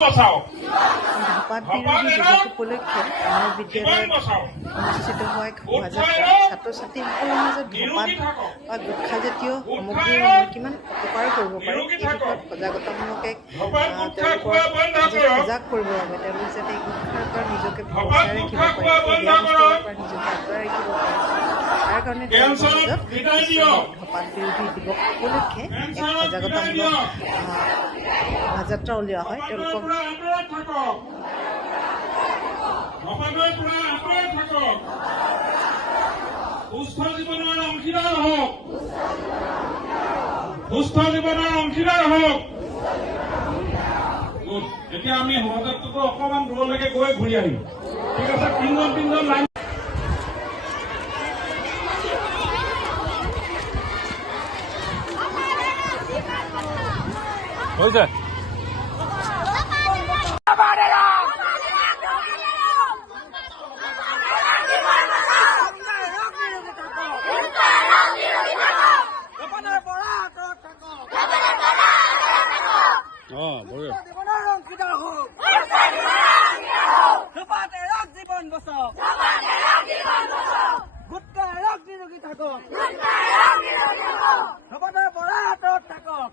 ধপাত বিৰোধী দিৱস উপলক্ষে আমাৰ বিদ্যালয়ত অনুষ্ঠিত হোৱা শোভাযাত্ৰা ছাত্ৰ ছাত্ৰীসকলৰ মাজত ধপাত বা গুটখাজাতীয় সামগ্ৰীৰ কিমান অপকাৰ কৰিব পাৰে এই বিষয়ত সজাগতামূলক তেওঁলোকৰ মাজত সজাগ কৰিবৰ বাবে তেওঁলোক যাতে এই গুটখাৰ পৰা নিজকে বচাই ৰাখিব পাৰে বেয়া বস্তুৰ পৰা নিজকে আঁতৰাই ৰাখিব পাৰে তাৰ কাৰণে তেওঁলোকৰ মাজত ধপাত বিৰোধী দিৱস উপলক্ষে এক সজাগতামূলক শোভাযাত্ৰা উলিওৱা হয়। তেওঁলোকক সুস্থ জীৱনৰ অংশীদাৰ হওক, সুস্থ জীৱনৰ অংশীদাৰ হওক। এতিয়া আমি শোভাযাত্ৰাটো অকণমান দূৰলৈকে গৈ ঘূৰি আহিম। ঠিক আছে, তিনজন লাইন হৈছে। জীৱন বচাওক, গুটকা এৰক নিৰোগী থাকক, ধপাতৰ পৰা আঁতৰত থাকক।